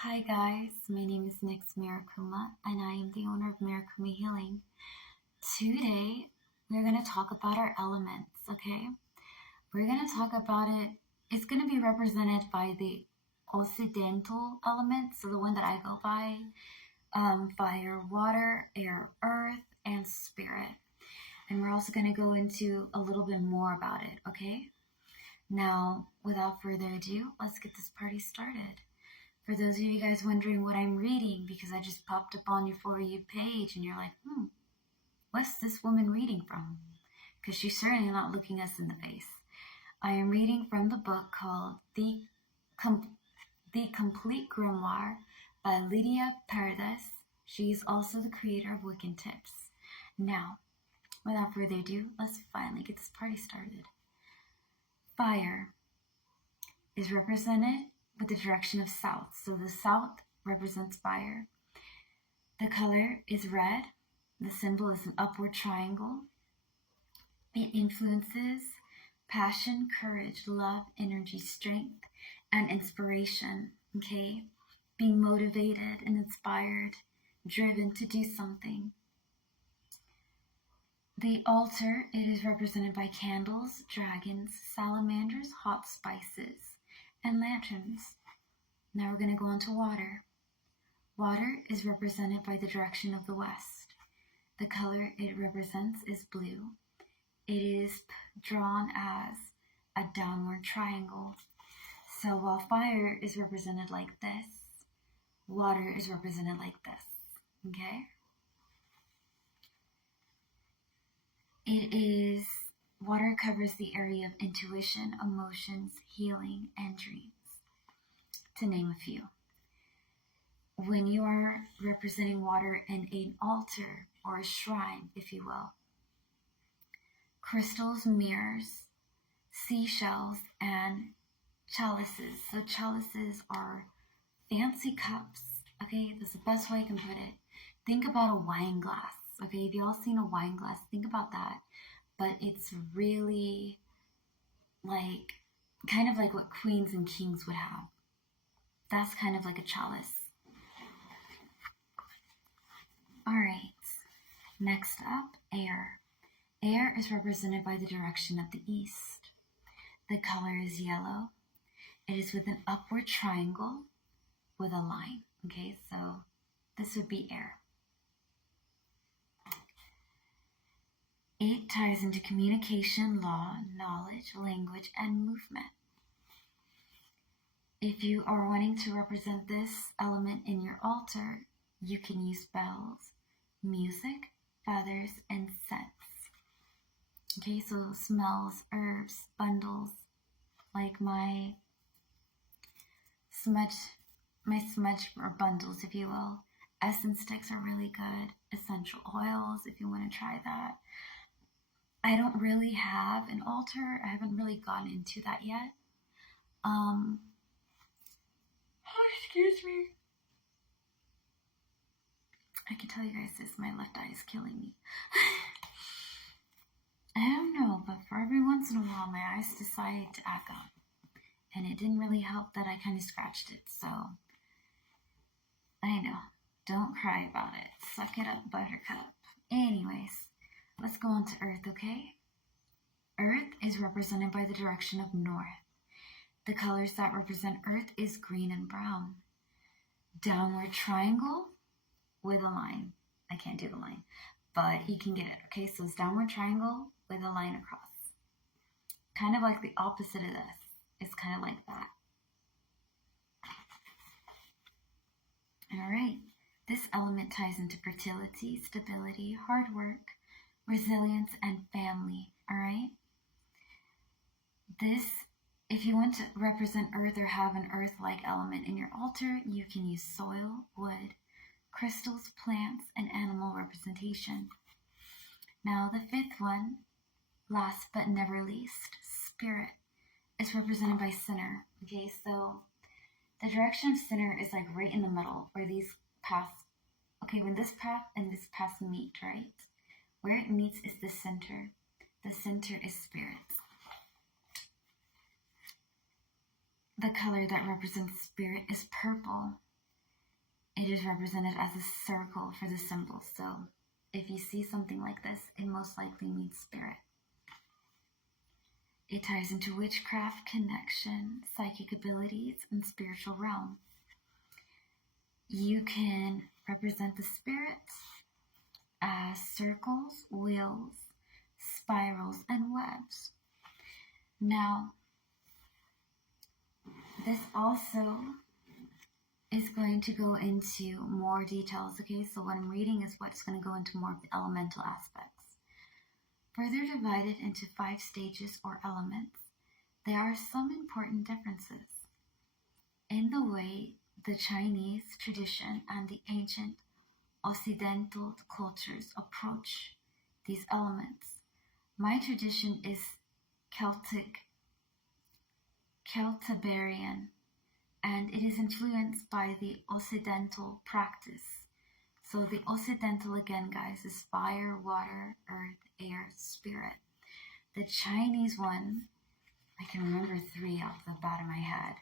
Hi guys, my name is Nix Mirakuma and I am the owner of Mirakuma Healing. Today we're going to talk about our elements, okay? We're going to talk about it. It's going to be represented by the Occidental elements, so the one that I go by, fire, water, air, earth, and spirit. And we're also going to go into a little bit more about it, okay? Now, without further ado, let's get this party started. For those of you guys wondering what I'm reading, because I just popped up on your For You page and you're like, what's this woman reading from? Because she's certainly not looking us in the face. I am reading from the book called The Complete Grimoire by Lydia Paredes. She's also the creator of Wiccan Tips. Now, without further ado, let's finally get this party started. Fire is represented with the direction of south. So the south represents fire. The color is red. The symbol is an upward triangle. It influences passion, courage, love, energy, strength, and inspiration. Okay? Being motivated and inspired, driven to do something. The altar, it is represented by candles, dragons, salamanders, hot spices, and lanterns. Now we're going to go on to water. Water is represented by the direction of the west. The color it represents is blue. It is drawn as a downward triangle. So while fire is represented like this, water is represented like this. Okay? Water covers the area of intuition, emotions, healing, and dreams, to name a few. When you are representing water in an altar or a shrine, if you will, crystals, mirrors, seashells, and chalices. So chalices are fancy cups, okay? That's the best way I can put it. Think about a wine glass, okay? If you all seen a wine glass, think about that. But it's really like, kind of like what queens and kings would have. That's kind of like a chalice. Alright, next up, air. Air is represented by the direction of the east. The color is yellow. It is with an upward triangle with a line. Okay, so this would be air. It ties into communication, law, knowledge, language, and movement. If you are wanting to represent this element in your altar, you can use bells, music, feathers, and scents. Okay, so smells, herbs, bundles, like my smudge or bundles, if you will. Essence sticks are really good. Essential oils, if you want to try that. I don't really have an altar. I haven't really gotten into that yet. Excuse me. I can tell you guys this, my left eye is killing me. I don't know, but for every once in a while, my eyes decide to act up. And it didn't really help that I kind of scratched it, so I know. Don't cry about it. Suck it up, buttercup. Anyways, let's go on to Earth, okay? Earth is represented by the direction of north. The colors that represent Earth is green and brown. Downward triangle with a line. I can't do the line, but you can get it, okay? So it's downward triangle with a line across. Kind of like the opposite of this. It's kind of like that. Alright, this element ties into fertility, stability, hard work, resilience, and family, alright? If you want to represent Earth or have an Earth-like element in your altar, you can use soil, wood, crystals, plants, and animal representation. Now the fifth one, last but never least, spirit, is represented by center. Okay, so the direction of center is like right in the middle where these paths, okay, when this path and this path meet, right? Where it meets is the center. The center is spirit. The color that represents spirit is purple. it is represented as a circle for the symbol. So if you see something like this, it most likely means spirit. It ties into witchcraft, connection, psychic abilities, and spiritual realm. You can represent the spirits as circles, wheels, spirals, and webs. Now, this also is going to go into more details, okay? So what I'm reading is what's going to go into more of the elemental aspects. Further divided into 5 stages or elements, there are some important differences in the way the Chinese tradition and the ancient Occidental cultures approach these elements. My tradition is Celtiberian, and it is influenced by the Occidental practice. So the Occidental, again, guys, is fire, water, earth, air, spirit. The Chinese one, I can remember 3 off the bat of my head.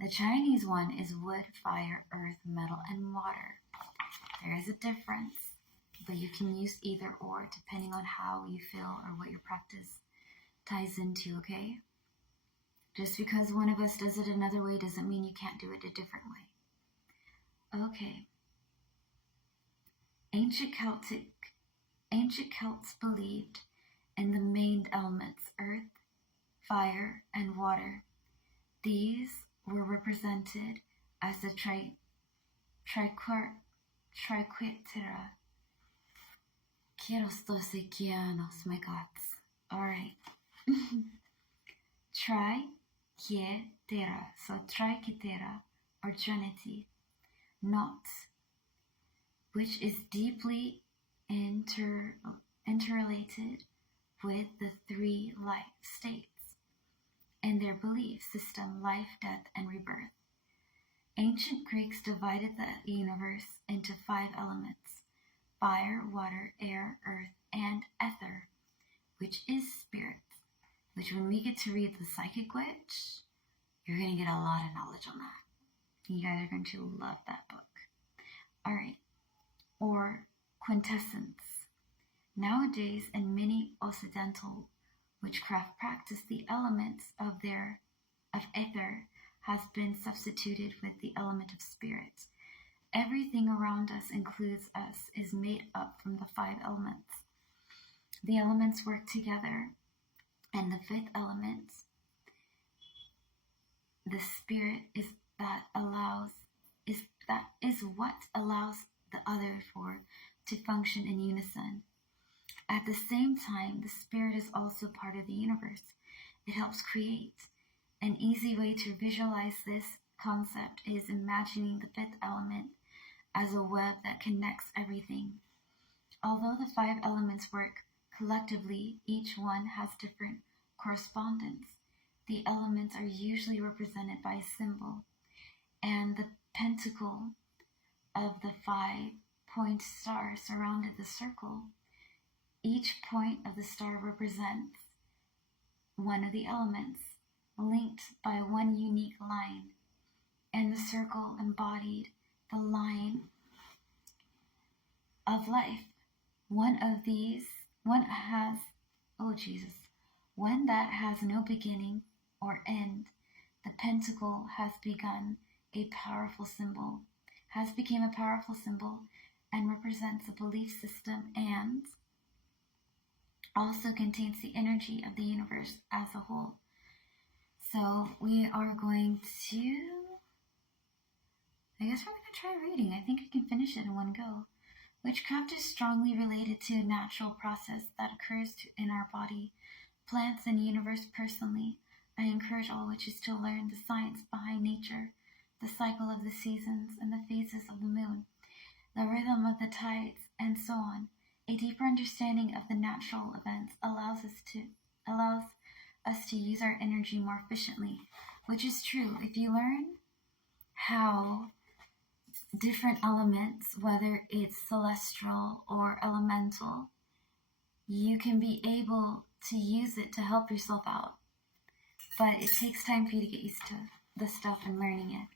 The Chinese one is wood, fire, earth, metal, and water. There is a difference, but you can use either or depending on how you feel or what your practice ties into, okay? Just because one of us does it another way doesn't mean you can't do it a different way. Okay. Ancient Celts believed in the main elements, earth, fire, and water. These were represented as the Triquetera. Quiero dos my gods. Alright. Triquetera. So Triquetera, or Trinity. Not, which is deeply interrelated with the 3 life states and their belief system, life, death, and rebirth. Ancient Greeks divided the universe into 5 elements: fire, water, air, earth, and ether, which is spirit, which when we get to read the Psychic Witch, you're going to get a lot of knowledge on that. You guys are going to love that book. Alright, or quintessence. Nowadays, in many Occidental witchcraft practice, the elements of ether has been substituted with the element of spirit. Everything around us, includes us, is made up from the 5 elements. The elements work together, and the 5th element, the spirit, is what allows the other 4 to function in unison. At the same time, the spirit is also part of the universe. It helps create. An easy way to visualize this concept is imagining the 5th element as a web that connects everything. Although the 5 elements work collectively, each one has different correspondence. The elements are usually represented by a symbol, and the pentacle of the 5-point star surrounded the circle. Each point of the star represents one of the elements, linked by one unique line, and the circle embodied the line of life. One that has no beginning or end. The pentacle has became a powerful symbol and represents a belief system, and also contains the energy of the universe as a whole. So we are going to, I guess we're going to try reading. I think I can finish it in one go. Witchcraft is strongly related to a natural process that occurs in our body, plants, and universe. Personally, I encourage all witches to learn the science behind nature, the cycle of the seasons and the phases of the moon, the rhythm of the tides, and so on. A deeper understanding of the natural events allows us to use our energy more efficiently, which is true. If you learn how different elements, whether it's celestial or elemental, you can be able to use it to help yourself out. But it takes time for you to get used to the stuff and learning it.